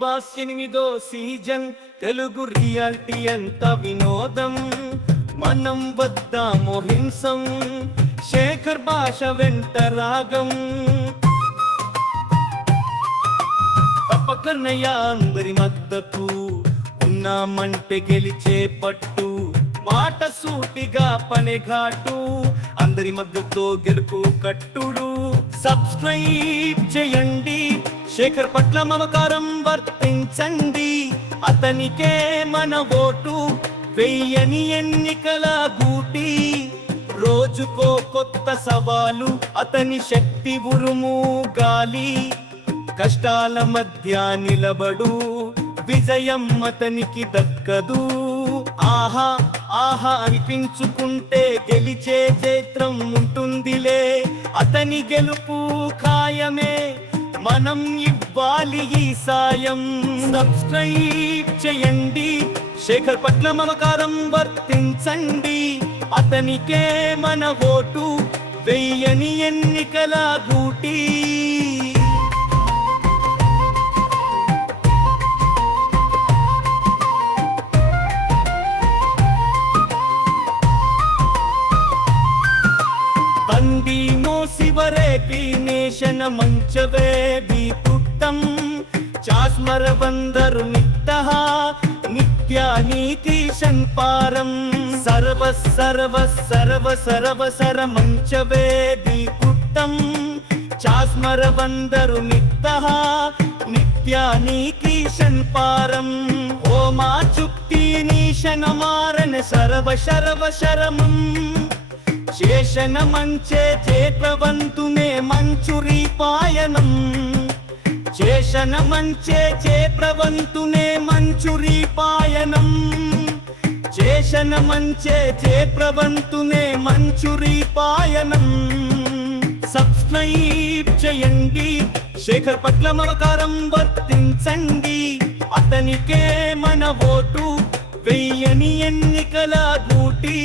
boss 8వ season Telugu reality ఎంత వినోదం మనం వద్దామో హింసం శేఖర్ భాష వెంట రాగం తప్పకన్నయ్య అందరి మద్దతు ఉన్నామంటే గెలిచే పట్టు మాట సూటిగా పనే ఘాటు అందరి మద్దతుతో గెలుపు కట్టుడు సబ్స్క్రైబ్ చేయండి శేఖర్ పట్ల మమకారం వర్తించండి అతనికే మన ఓటు వెయ్యని ఎన్నికల గూటి రోజుకో కొత్త సవాలు అతని శక్తి ఉరుము గాలి కష్టాల మధ్య నిలబడు విజయం అతనికి దక్కదు ఆహా ఆహా అనిపించుకుంటే గెలిచే చైత్రం ఉంటుందిలే అతని గెలుపు ఖాయమే మనం ఇవ్వాలి ఈ సాయం సబ్స్క్రైబ్ చేయండి శేఖర్ పట్ల మమకారం వర్తించండి అతనికే మన ఓటు వెయ్యని ఎన్నికల గూటి ಶಿವರೇಪಿ ನೇಶನ ಮಂಚವೇ ಬೀಪುಟ್ಟಂ ಚಾಸ್ಮರ ಬಂದರು ನಿತ್ತಃ ನಿತ್ಯ ನೀತಿ ಶನ್ಪಾರಂ ಸರ್ವ ಸರ್ವ ಸರ್ವ ಸರ್ವ ಸರ ಮಂಚವೇ ಬೀಪುಟ್ಟಂ ಚಾಸ್ಮರ ಬಂದರು ನಿತ್ತಃ ನಿತ್ಯ ನೀತಿ ಶನ್ಪಾರಂ ಓಮಾ ಚುಕ್ತಿ ನೀಶನ ಮಾರನ ಸರ್ವ ಶರವ ಶರಮಂ శేషన మంచే చేప్రవంతునే మంచురీ పాయనం శేషన మంచే చేప్రవంతునే మంచురీ పాయనం శేషన మంచే చేప్రవంతునే మంచురీ పాయనం సబ్స్క్రైబ్ చేయండి శేఖర్ పట్ల మమకారం వర్తించండి అతనికే మన ఓటు వెయ్యని ఎన్నికల గూటి